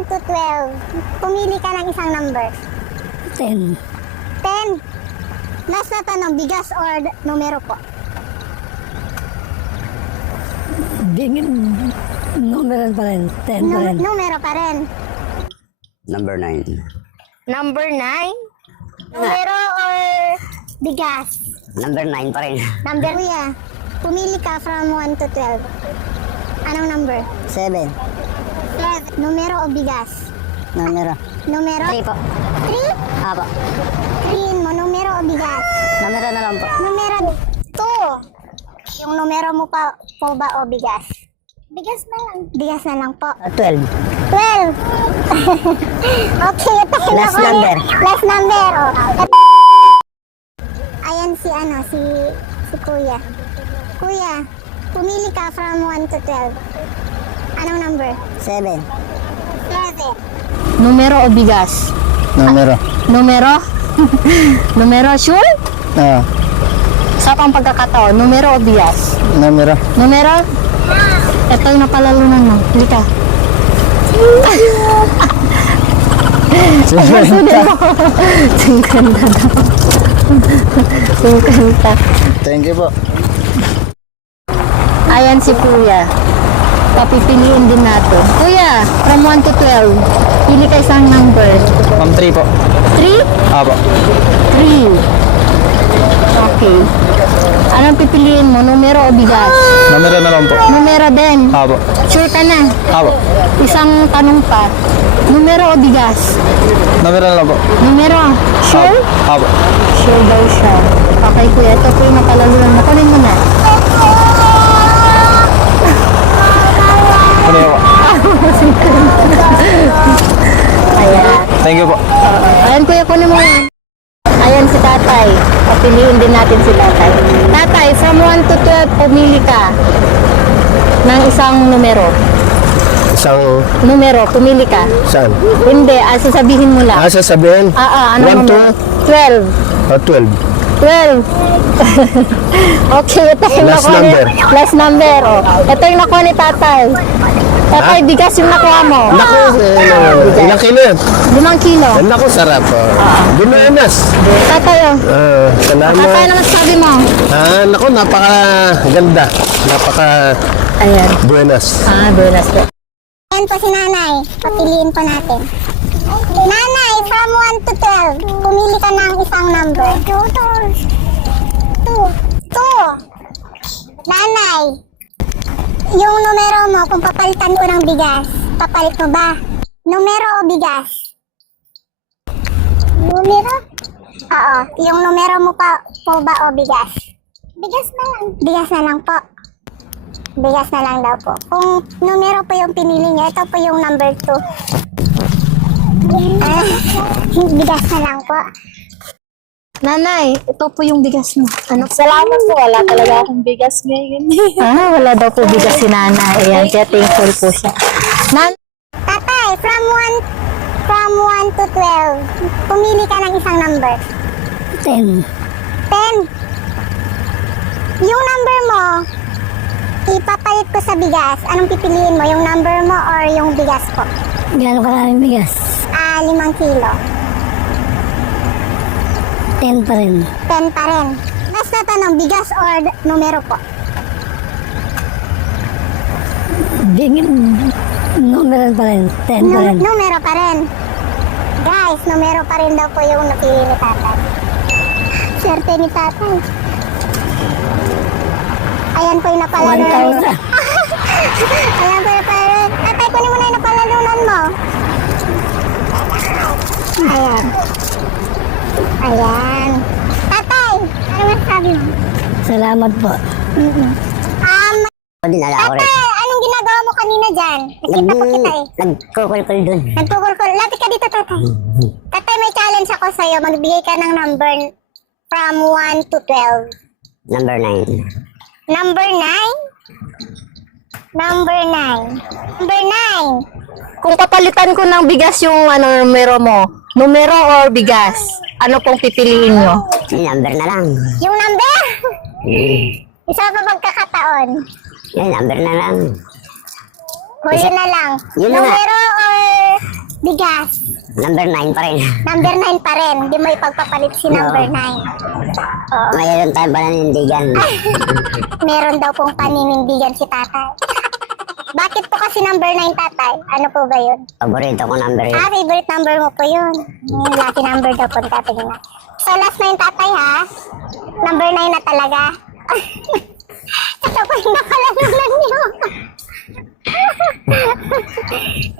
1 to 12, pumili ka ng isang number. 10. 10. Last na tanong, bigas or numero po? Numero pa rin. 10 pa rin. Numero pa rin. Number 9. Number 9? Numero or bigas? Number 9 pa rin. Number, kuya, pumili ka from 1 to 12. Anong number? 7. 7. Numero o bigas? Numero. Numero? 3 po. 3? Apo. 3 mo, numero o bigas? Numero na lang po. Numero 2. Yung numero mo pa po ba o bigas? Bigas na lang. Bigas na lang po. 12. 12. Okay, tayo Last na number. Last number. Oh. Ayan si Kuya. Kuya, pumili ka from 1 to 12. Anong number? 7. 7. Numero o bigas? Numero. Numero? Numero, sure? Oo. Sa pang pagkakataon, numero o bigas? Numero. Numero? Ito yung napalalunan mo. Halika. Susunod mo. 50 daw. 50. Thank you po. Ayan si Kuya. Papipiliin din natin. Kuya, from 1 to 12, pili ka isang number. Ma'am 3 po. 3? Apo. 3. Okay. Anong pipiliin mo? Numero o bigas? Numero na lang po. Numero din. Apo. Sure ka na? Apo. Isang tanong pa. Numero o bigas? Numero na lang po. Numero. Sure? Apo. Sure daw siya. Okay kuya, ito po yung napalalunan mo. Kunin mo na. Ano yun po? Ayan. Thank you po. Ayan kuya, kunin mo yan. Ayan si tatay. Papiliin din natin si tatay. Tatay, from 1 to 12, pumili ka ng isang numero. Isang Numero, pumili ka. saan? Hindi, sasabihin mo lang. Sasabihin? Ano 1 to numero? 12. 12. 12. Okay, ito yung Last nakuha number. Last number. Oh. Ito yung nakuha ni tatay. Tatay, bigas yung nakuha mo. Naku, ilang kilo yan? 5 kilo. Naku, sarap. Buenas. Tatay, oh. Tatay, Salamat. ano masasabi mo? Naku, napaka-ganda. Ayan. Buenas. Buenas po. Ayan po si nanay. Papiliin po natin. Nanay, from 1 to 12, pumili ka ng isang number. 2. Nanay, yung numero mo, kung papalitan ko ng bigas, papalit mo ba? Numero o bigas? Numero? Oo. Yung numero mo pa po ba o bigas? Bigas na lang. Bigas na lang po. Bigas na lang daw po. Kung numero po yung pinili niya, ito po yung number 2. Bigas na lang po. Nanay, ito po yung bigas mo. Ano? Salamat po. Wala talaga akong bigas ngayon. Wala daw po bigas si nanay. Ayan, kaya thankful po siya. Tatay, from 1 to 12, pumili ka ng isang number. 10. 10. Yung number mo, ipapalit ko sa bigas. Anong pipiliin mo? Yung number mo or yung bigas po? Gano'ng karaming bigas? 5 kilo. 10 pa rin. 10 pa rin. Last na tanong, bigas or numero po? Numero pa rin. 10 pa rin. Numero pa rin. Guys, numero pa rin daw po yung napili ni tatay. Swerte ni tatay. Ayan po yung napalalunan. 1,000. Ayan po yung napalalunan. Tatay, kunin mo na yung napalalunan mo. Ayan. Ayan. Tatay, ano masasabi mo? Salamat po. Dinala ko rin. Tatay, anong ginagawa mo kanina dyan? Nakita po kita eh. Nagkukulkul dun. Nagkukulkul. Lapit ka dito, tatay. Tatay, may challenge ako sa'yo. Magbigay ka ng number from 1 to 12. Number 9. Number 9? Number 9. Number 9. Kung papalitan ko ng bigas yung numero mo, numero or bigas, ano pong pipiliin nyo? Yung number na lang. Yung number? Hmm. Isa pa pagkakataon. Yung number na lang. Huli na lang. Yun na nga. Numero or Bigas. Number 9 pa rin. Number 9 pa rin. Hindi mo ipagpapalit si number 9. Oo. Mayroon tayong pananindigan. Meron daw pong paninindigan si tatay. Bakit po kasi number 9, tatay? Ano po ba yun? Paborito ko number yun. Favorite number mo po yun. Yung lucky number daw po ni tatay na. So, last na yung tatay, ha? Number 9 na talaga. Ito po yung nakalanunan niyo.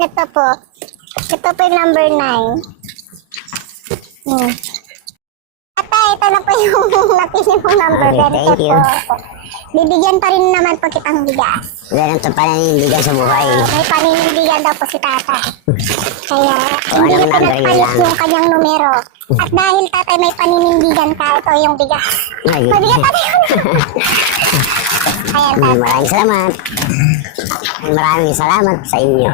Ito po. Ito po yung number 9. Tatay, ito na po yung napili mong number. Okay, Very thank good you. po. Bibigyan pa rin naman po kitang bigas. Meron ito pananindigan sa buhay. May paninindigan daw po si tatay. Kaya So, hindi anong ko number yun nagpalit lang? yung kanyang numero. At dahil tatay may paninindigan ka, ito yung bigas. Ay, Mabigat tatay yun. Ayan tatay. maraming salamat. Maraming salamat sa inyo.